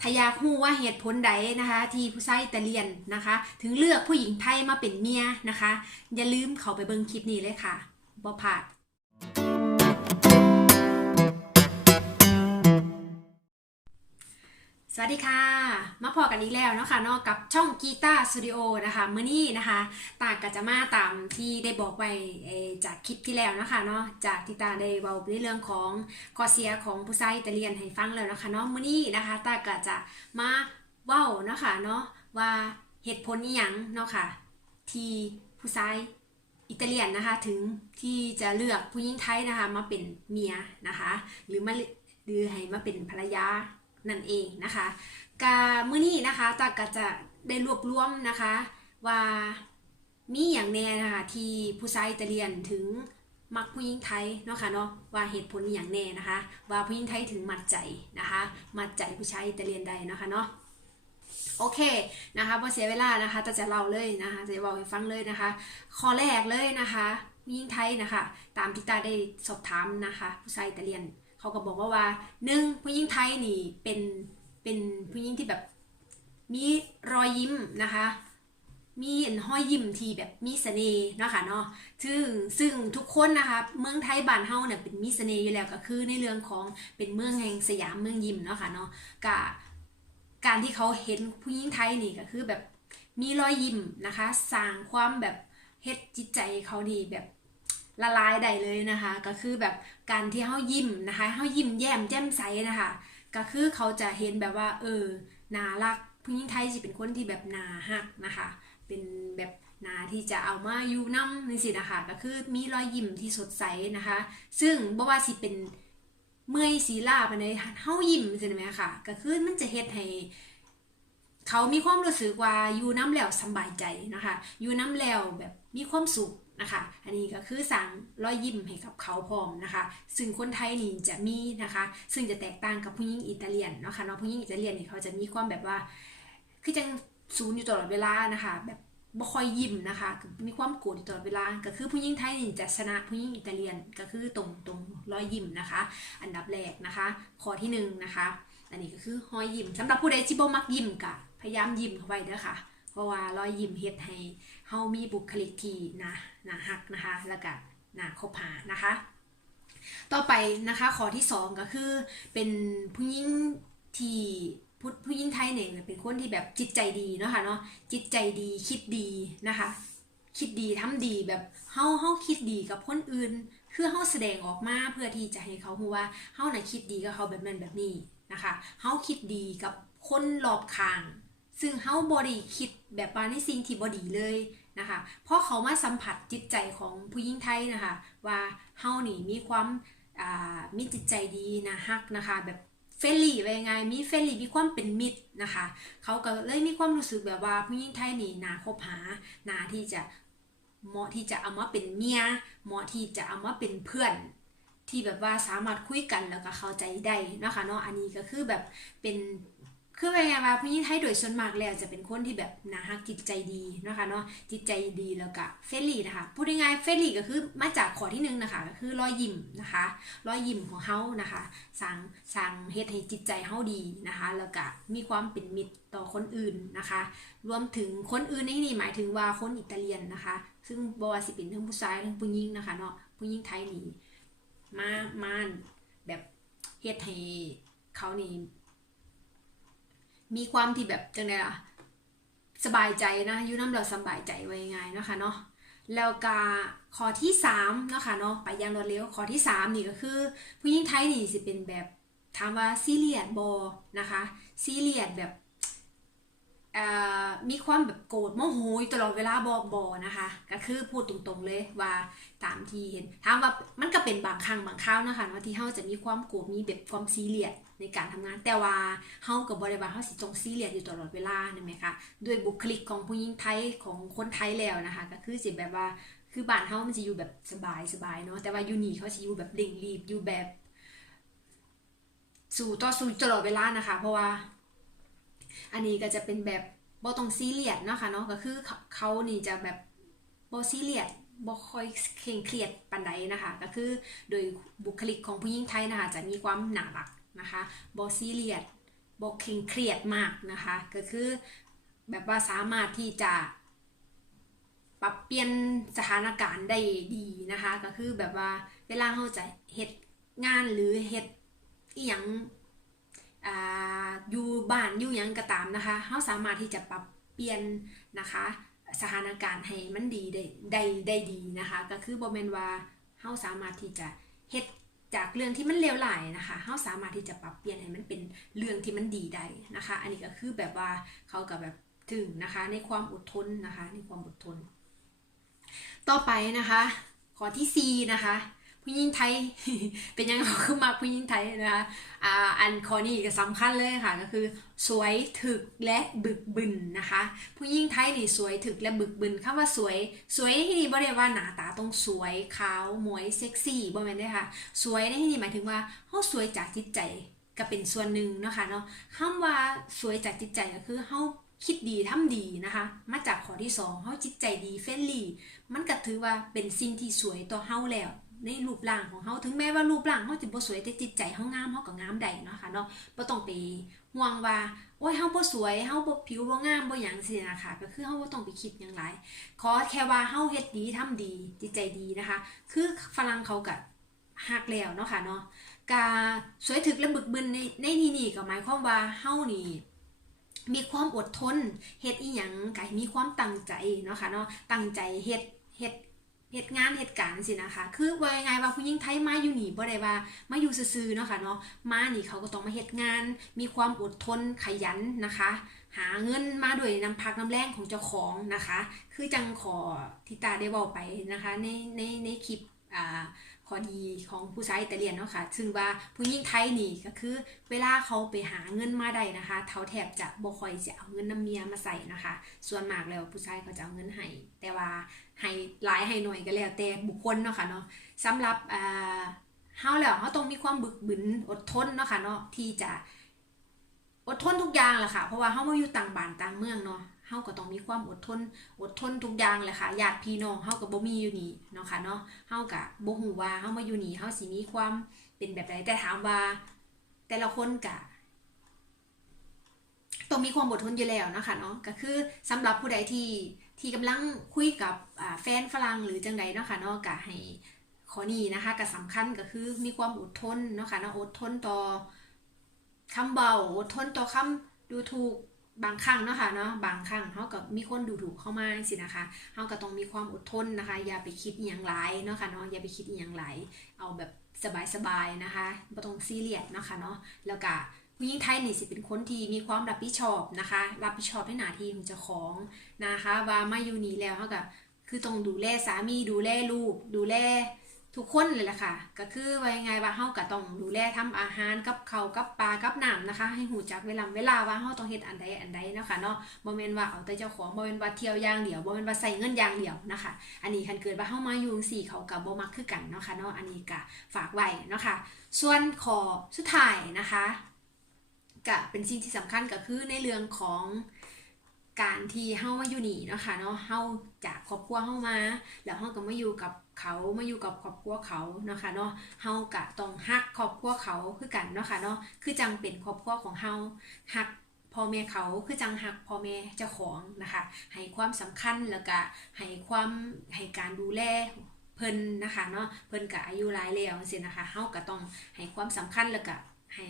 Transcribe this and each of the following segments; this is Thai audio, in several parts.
ถ้าอยากรู้ว่าเหตุผลใดนะคะ ที่ผู้ชายอิตาเลียนนะคะ ถึงเลือกผู้หญิงไทยมาเป็นเมียนะคะ อย่าลืมเข้าไปเบิ่งคลิปนี้เลยค่ะบ่พลาด วัสดีค่ะ มาพอกันอีกแล้วเนาะค่ะนอกกับช่องกีตาร์สตูดิโอนะคะเมื้อนี้นะคะตากกจะมาตามที่ได้บอกไว้จากคลิปที่แล้วนะคะเนาะจากที่ตาได้เว้าในเรื่องของข้อเสียของผู้ชายอิตาเลียนให้ฟังแล้วนะคะเนาะมื้อนี้นะคะตาก็จะมาเว้านะคะเนาะว่าเหตุผลอีหยังเนาะค่ะที่ผู้ชายอิตาเลียนนะคะถึงที่จะเลือกผู้หญิงไทยนะคะมาเป็นเมียนะคะหรือมาหรือให้มาเป็นภรรยา นั่นเองนะคะกามื้อนี้นะคะตาก็จะได้รวบรวมนะคะว่ามีอย่างแน่นะคะที่ผู้ชายอิตาเลียนถึงมักผู้หญิงไทยเนาะค่ะเนาะว่าเหตุผลอย่างแน่นะคะ ว่าผู้หญิงไทยถึงมัดใจนะคะมัดใจผู้ชายอิตาเลียนได้นะคะเนาะโอเคนะคะพอเสียเวลานะคะต่จะเล่าเลยนะคะจะบอกให้ฟังเลยนะคะข้อแรกเลยนะคะผู้หญิงไทยนะคะ ตามที่ตาได้สอบถามนะคะ ผู้ชายอิตาเลียน เขาก็บอกว่าว่าหนึ่งผู้หญิงไทยนี่เป็นเป็นผู้หญิงที่แบบมีรอยยิ้มนะคะ มีเห็นห้อยยิ้มที่แบบมีเสน่ห์เนาะค่ะเนาะซึ่งซึ่งทุกคนนะคะเมืองไทยบ้านเฮาเนี่ยเป็นมีเสน่ห์อยู่แล้วก็คือในเรื่องของเป็นเมืองแห่งสยามเมืองยิ้มเนาะค่ะเนาะกะการที่เขาเห็นผู้หญิงไทยนี่ก็คือแบบมีรอยยิ้มนะคะสร้างความแบบเฮ็ดจิตใจเขาดีแบบ ละลายได้เลยนะคะ ก็คือแบบการที่เขายิ้มนะคะเขายิ้มแย้มแจ่มใสนะคะ ก็คือเขาจะเห็นแบบว่า เออน่ารักผู้หญิงไทยสิเป็นคนที่แบบน่าฮักนะคะ เป็นแบบนาที่จะเอามาอยู่น้ำนี่สินะคะก็คือมีรอยยิ้มที่สดใสนะคะ ซึ่งบ่ว่าสิเป็นเมื่อยสีลาไปเลยเฮายิ้มใช่ไหมคะก็คือมันจะเฮ็ดให้เขามีความรู้สึกว่าอยู่น้ำแล้วสบายใจนะคะ อยู่น้ำแล้วแบบมีความสุข นะคะ อันนี้ก็คือสั่งรอยยิ้มให้กับเขาพร้อมนะคะ ซึ่งคนไทยนี่จะมีนะคะ ซึ่งจะแตกต่างกับผู้หญิงอิตาเลียนเนาะค่ะเนาะผู้หญิงอิตาเลียนนี่เขาจะมีความแบบว่า คือจังศูนย์อยู่ตลอดเวลานะคะ แบบบ่ค่อยยิ้มนะคะ มีความโกรธอยู่ตลอดเวลา ก็คือผู้หญิงไทยนี่จะชนะผู้หญิงอิตาเลียนก็คือตรงตรงรอยยิ้มนะคะ อันดับแรกนะคะ ข้อที่หนึ่งนะคะ อันนี้ก็คือหอยยิ้มสำหรับผู้ใดที่บ่มักยิ้มกะพยายามยิ้มเข้าไว้เด้อค่ะ เพราะว่ารอยยิ้มเฮ็ดให้ เฮามีบุคลิกที่น่าน่าฮักนะคะ แล้วก็น่าคบหานะคะ ต่อไปนะคะข้อที่สองก็คือเป็นผู้หญิงที่ผู้ผู้หญิงไทยเนี่ยเป็นคนที่แบบจิตใจดีเนาะค่ะเนาะจิตใจดีคิดดีนะคะ คิดดีทำดีแบบเฮาเฮาคิดดีกับคนอื่นคือเฮาแสดงออกมาเพื่อที่จะให้เขารู้ว่าเฮาน่ะคิดดีกับเขาแบบนั้นแบบนี้นะคะเฮาคิดดีกับคนรอบข้าง ซึ่งเฮาบ่ได้คิดแบบว่าในสิ่งที่บ่ดีเลยนะคะเพราะเขามาสัมผัสจิตใจของผู้หญิงไทยนะคะว่าเฮานี่มีความอ่ามีจิตใจดีนะฮักนะคะแบบเฟรนลี่ว่ายังไงมีเฟรนลี่มีความเป็นมิตรนะคะ เขาก็เลยมีความรู้สึกแบบว่าผู้หญิงไทยนี่น่าคบหานาที่จะเหมาะที่จะเอามาเป็นเมียเหมาะที่จะเอามาเป็นเพื่อน ที่แบบว่าสามารถคุยกันแล้วก็เข้าใจได้นะคะเนาะอันนี้ก็คือแบบเป็น คือว่าไงว่าผู้หญิงไทยโดยส่วนมากแล้วจะเป็นคนที่แบบน่าฮักจิตใจดีนะคะเนาะจิตใจดีแล้วก็เฟรนลี่นะคะพูดง่ายๆเฟรนลี่ก็คือมาจากข้อที่หนึ่งนะคะก็คือรอยยิ้มนะคะรอยยิ้มของเฮานะคะสร้างสร้างเฮ็ดให้จิตใจเฮาดีนะคะ แล้วก็มีความเป็นมิตรต่อคนอื่นนะคะ รวมถึงคนอื่นในนี่หมายถึงว่าคนอิตาเลียนนะคะ ซึ่งบว่าสิเป็นทั้งผู้ชายทั้งผู้หญิงนะคะเนาะผู้หญิงไทยนี่มามาแบบเฮ็ดให้เขานี่ มีความที่แบบจังไดล่ะสบายใจนะยูน้ำเราสบายใจไว้ง่ายนะคะเนาะแล้วก็ข้อที่สามนะคะเนาะไปยังรถเร็วข้อที่สามนี่ก็คือ ผู้หญิงไทยนี่สิเป็นแบบถามว่าซีเรียสบอนะคะซีเรียสแบบ มีความแบบโกรธโมโหอยู่ตลอดเวลาบอบอนะคะ ก็คือพูดตรงๆเลยว่าตามที่เห็นถามว่ามันก็เป็นบางครั้งบางคราวนะคะว่าที่เฮาจะมีความโกรธมีแบบความซีเรียสในการทำงาน แต่ว่าเฮากับบริบาลเฮาสิตรงซีเรียสอยู่ตลอดเวลานี่ไหมคะด้วยบุคลิกของผู้หญิงไทยของคนไทยแล้วนะคะ ก็คือสิแบบว่าคือบ้านเฮามันจะอยู่แบบสบายสบายเนาะแต่ว่ายูนี่เขาสิอยู่แบบเร่งรีบอยู่แบบ สู่ต่อสู้ตลอดเวลานะคะ เพราะว่า อันนี้ก็จะเป็นแบบบ่ต้องซีเรียสเนาะค่ะเนาะก็คือเขาเนี่จะแบบบ่ซีเรียสบ่ค่อยเคร่งเครียดปานใดนะคะ ก็คือโดยบุคลิกของผู้หญิงไทยนะคะจะมีความหนารักนะคะบ่ซีเรียสบอเคร่งเครียดมากนะคะ ก็คือแบบว่าสามารถที่จะปรับเปลี่ยนสถานการณ์ได้ดีนะคะ ก็คือแบบว่าเวลาเราจะเฮ็ดงานหรือเฮ็ดอีหยัง อยู่บ้านอยู่ยังก็ตามนะคะเราสามารถที่จะปรับเปลี่ยนนะคะสถานการณ์ให้มันดีได้ได้ได้ดีนะคะ ก็คือบ่แม่นว่าเฮาสามารถที่จะเฮ็ดจากเรื่องที่มันเลวร้ายนะคะเฮาสามารถที่จะปรับเปลี่ยนให้มันเป็นเรื่องที่มันดีได้นะคะ อันนี้ก็คือแบบว่าเขาก็แบบถึงนะคะในความอดทนนะคะในความอดทน ต่อไปนะคะ ข้อที่ 4 นะคะ ผู้หญิงไทย เป็นยังไงคือมาผู้หญิงไทยนะคะอ่าอันข้อนี้ก็สำคัญเลยค่ะก็คือ สวยถึกและบึกบึนนะคะ ผู้หญิงไทยนี่สวยถึกและบึกบึนคำว่าสวย สวยในที่นี้บ่ได้ว่าหน้าตาต้องสวยขาวหมวยเซ็กซี่บ่แม่นเด้ค่ะ สวยในที่นี้หมายถึงว่าเฮาสวยจากจิตใจก็เป็นส่วนหนึ่งเนาะค่ะเนาะคำว่าสวยจากจิตใจก็คือเฮาคิดดีทำดีนะคะ มาจากข้อที่สองเฮาจิตใจดีเฟรนลี่ มันก็ถือว่าเป็นสิ่งที่สวยต่อเฮาแล้ว ในรูปร่างของเฮาถึงแม้ว่ารูปร่างเฮาจะบ่สวยแต่จิตใจเฮางามเฮาก็งามได้เนาะค่ะเนาะบ่ต้องไปห่วงว่าโอ้ยเฮาบ่สวยเฮาบ่ผิวบ่งามบ่หยังสินะคะก็คือเฮาบ่ต้องไปคิดหยังหลายขอแค่ว่าเฮาเฮ็ดดีทำดีจิตใจดีนะคะ คือฝรั่งเขาก็ฮักแล้วเนาะค่ะเนาะกาสวยถึกและบึกบึนในในที่นี่ก็หมายความว่าเฮานี่มีความอดทนเฮ็ดอีหยังก็มีความตั้งใจเนาะค่ะเนาะตั้งใจเฮ็ดเฮ็ด เหตุงานเหตุการณ์สินะคะ คือว่ายังไงว่าผู้หญิงไทยมาอยู่หนีบ่ได้ว่ามาอยู่ซื่อๆเนาะค่ะเนาะมานี่เขาก็ต้องมาเหตุงาน มีความอดทนขยันนะคะ หาเงินมาด้วยน้ำพักน้ำแรงของเจ้าของนะคะ คือจังขอทิตาได้บอกไปนะคะในในในคลิปอ่า ข้อดีของผู้ชายอิตาเลียนเนาะค่ะซึ่งว่าผู้หญิงไทยนี่ก็คือ เวลาเขาไปหาเงินมาได้นะคะ เขาแทบจะบ่ค่อยจะเอาเงินน้ำเมียมาใส่นะคะ ส่วนมากแล้วผู้ชายเขาจะเอาเงินให้ แต่ว่าให้หลายให้หน่อยก็แล้วแต่บุคคลเนาะค่ะเนาะสำหรับอ่าเฮาแล้วเฮาต้องมีความบึกบึนอดทนเนาะค่ะเนาะที่จะอดทนทุกอย่างแหละค่ะ เพราะว่าเฮามาอยู่ต่างบ้านต่างเมืองเนาะ เฮาก็ต้องมีความอดทน อดทนทุกอย่างแหละค่ะญาติพี่น้องเฮาก็บ่มีอยู่นี่เนาะค่ะเนาะเฮาก็บ่ฮู้ว่าเฮามาอยู่นี่เฮาสิมีความเป็นแบบใดแต่ถามว่า แต่ละคนก็ต้องมีความอดทนอยู่แล้วนะคะเนาะก็คือสำหรับผู้ใดที่ที่กำลังคุยกับอ่าแฟนฝรั่งหรือจังใดเนาะค่ะเนาะก็ให้ข้อนี้นะคะก็สำคัญก็คือมีความอดทนเนาะค่ะเนาะอดทนต่อคำเบาอดทนต่อคำดูถูก บางครั้งเนาะค่ะเนาะบางครั้งเฮาก็มีคนดูถูกเข้ามาสินะคะเฮาก็ต้องมีความอดทนนะคะ อย่าไปคิดอีหยังหลายเนาะค่ะเนาะอย่าไปคิดอีหยังหลายเอาแบบสบายๆนะคะบ่ต้องซีเรียสเนาะค่ะเนาะแล้วก็ผู้หญิงไทยนี่สิเป็นคนที่มีความรับผิดชอบนะคะ รับผิดชอบในหน้าที่ของเจ้าของนะคะ ว่ามาอยู่นี่แล้วเฮาก็คือต้องดูแลสามีดูแลลูกดูแล ทุกคนเลยแหละค่ะ ก็คือว่ายังไงว่าเฮาก็ต้องดูแลทำอาหารกับเขากับปลากับน้ำนะคะ ให้หูจักเวลาเวลาว่าเฮาต้องเฮ็ดอันใดอันใดเนาะค่ะเนาะบ่แม่นว่าเอาแต่เจ้าของบ่แม่นว่าเที่ยวอย่างเดียวบ่แม่นว่าใส่เงินอย่างเดียวนะคะ อันนี้คันเกิดว่าเฮามาอยู่จังซี่เขาก็บ่มักคือกันเนาะค่ะเนาะอันนี้ก็ฝากไว้เนาะค่ะ ส่วนขอสุดท้ายนะคะก็เป็นสิ่งที่สำคัญก็คือในเรื่องของการที่เฮามาอยู่นี่เนาะค่ะเนาะเฮาจากครอบครัวเฮามา แล้วเฮาก็มาอยู่กับ เขามาอยู่กับครอบครัวเขาเนาะค่ะเนาะเฮาก็ต้องฮักครอบครัวเขาคือกันเนาะค่ะเนาะคือจังเป็นครอบครัวของเฮาฮักพ่อแม่เขาคือจังฮักพ่อแม่เจ้าของนะคะให้ความสำคัญแล้วก็ให้ความให้การดูแลเพิ่นนะคะเนาะเพิ่นก็อายุหลายแล้วจังซี่นะคะเฮาก็ต้องให้ความสำคัญแล้วก็ให้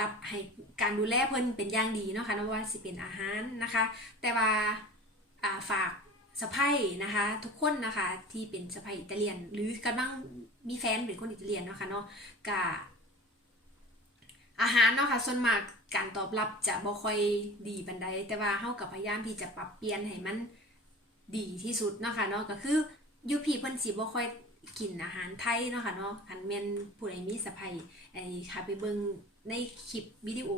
รับให้การดูแลเพิ่นเป็นอย่างดีเนาะค่ะไม่ว่าสิเป็นอาหารนะคะ แต่ว่าฝาก สะพ้ายนะคะ ทุกคนนะคะที่เป็นสะพ้ายอิตาเลียน หรือกำลังมีแฟนเป็นคนอิตาเลียนเนาะค่ะเนาะกะอาหารเนาะค่ะส่วนมากการตอบรับจะบ่ค่อยดีปานใดแต่ว่าเฮากับพยายามที่จะปรับเปลี่ยนให้มันดีที่สุดเนาะค่ะเนาะก็คือยูพีเพิ่นสิบ่ค่อยกินอาหารไทยเนาะค่ะเนาะคันแม่นผู้ใดมีสะพ้ายไอ้ค่ะไปเบิ่งในคลิปวิดีโอ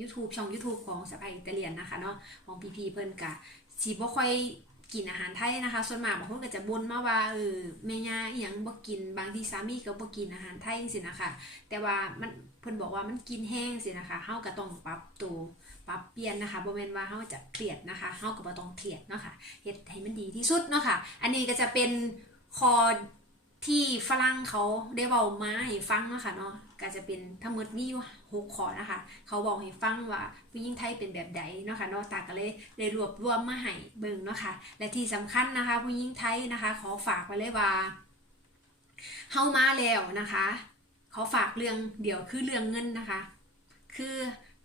YouTube ช่อง YouTube ของสะพ้ายอิตาเลียนนะคะเนาะของพีพีเพิ่นกะสิบ่ค่อย กินอาหารไทยนะคะ ส่วนมากบางคนก็จะบ่นมาว่าเออแม่ย่าอีหยังบ่กินบางทีสามีก็บ่กินอาหารไทยจังซี่นะคะ แต่ว่ามันเพิ่นบอกว่ามันกินแห้งสินะคะเฮาก็ต้องปรับตัวปรับเปลี่ยนนะคะบ่แม่นว่าเฮาจะเครียดนะคะเฮาก็บ่ต้องเครียดเนาะค่ะเฮ็ดให้มันดีที่สุดเนาะค่ะ อันนี้ก็จะเป็นคอที่ฝรั่งเขาได้เว้ามาให้ฟังเนาะค่ะเนาะ ก็จะเป็นทั้งหมดมีอยู่หกข้อนะคะ เขาบอกให้ฟังว่าผู้หญิงไทยเป็นแบบใดเนาะค่ะนอกตาก็เลยได้รวบรวมมาให้เบิ่งเนาะค่ะและที่สำคัญนะคะผู้หญิงไทยนะคะ ขอฝากไว้เลยว่าเฮามาแล้วนะคะ ขอฝากเรื่องเดี๋ยวคือเรื่องเงินนะคะ คือ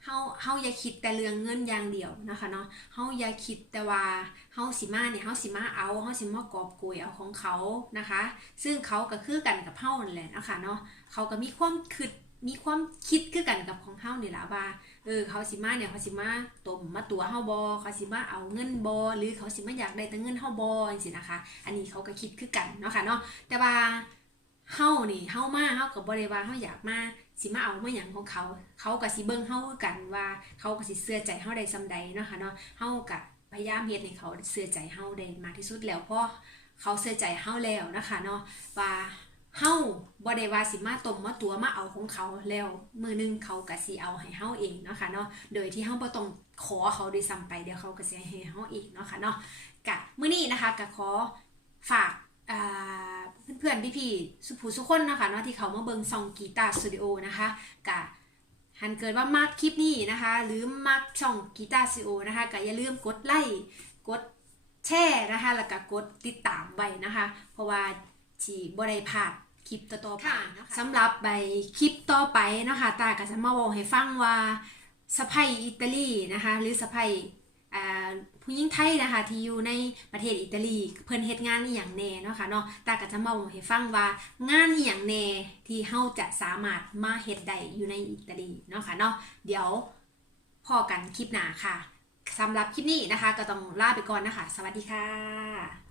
เฮาเฮาอย่าคิดแต่เรื่องเงินอย่างเดียวนะคะเนาะเฮาอย่าคิดแต่ว่าเฮาสิมาเนี่ยเฮาสิมาเอาเฮาสิมากอบโกยเอาของเขานะคะ ซึ่งเขาก็คือกันกับเฮานั่นแหละนะคะเนาะเขาก็มีความคิดมีความคิดคือกันกับของเฮานี่ล่ะว่าเออเขาสิมาเนี่ยเขาสิมาตมมาตัวเฮาบ่เขาสิมาเอาเงินบ่หรือเขาสิมาอยากได้แต่เงินเฮาบ่จังซี่นะคะ อันนี้เขาก็คิดคือกันเนาะค่ะเนาะแต่ว่าเฮานี่เฮามาเฮาก็บ่ได้ว่าเฮาอยากมา สิมาเอามาหยังของเขา เขาก็สิเบิ่งเฮากันว่า เขาก็สิเชื่อใจเฮาได้ซำใดเนาะค่ะเนาะเฮาก็พยายามเฮ็ดให้เขาเชื่อใจเฮาได้มากที่สุดแล้วเพราะเขาเชื่อใจเฮาแล้วนะคะเนาะว่าเฮาบ่ได้ว่าสิมาต้มมาตัวมาเอาของเขาแล้วมือหนึงเขาก็สิเอาให้เฮาเองเนาะค่ะเนาะโดยที่เฮาบ่ต้องขอเขาด้วยซ้ำไปเดี๋ยวเขาก็สิให้เฮาเองเนาะค่ะเนาะกะมื้อนี้นะคะก็ขอฝาก พื่อนๆพี่ๆสุผู้สุคนนะคะเนาะที่เขามาเบิ่งซองกีตาร์สตูดิโอนะคะกะหันเกิดว่ามักคลิปนี้นะคะ หรือมักช่องกีตาร์ซีโอนะคะก็อย่าลืมกดไลค์กดแชร์นะคะแล้วก็กดติดตามไว้นะคะ เพราะว่าที่บ่ได้พลาดคลิปต่อๆไปนะคะสำหรับใบคลิปต่อไปเนาะคะตาก็จะมาบอกให้ฟังว่าสะไพอิตาลีนะคะ หรือสะไพอ่า ผู้หญิงไทยนะคะที่อยู่ในประเทศอิตาลีเพิ่นเฮ็ดงานอหย่างแน่เนาะค่ะเนาะตาก็จะมาบอกให้ฟังว่างานอหย่างแน่ที่เฮาจะสามารถมาเฮ็ดได้อยู่ในอิตาลีเนาะค่ะเนาะเดี๋ยวพอกันคลิปหน้าค่ะสำหรับคลิปนี้นะคะ ก็ต้องลาไปก่อนนะคะ สวัสดีค่ะ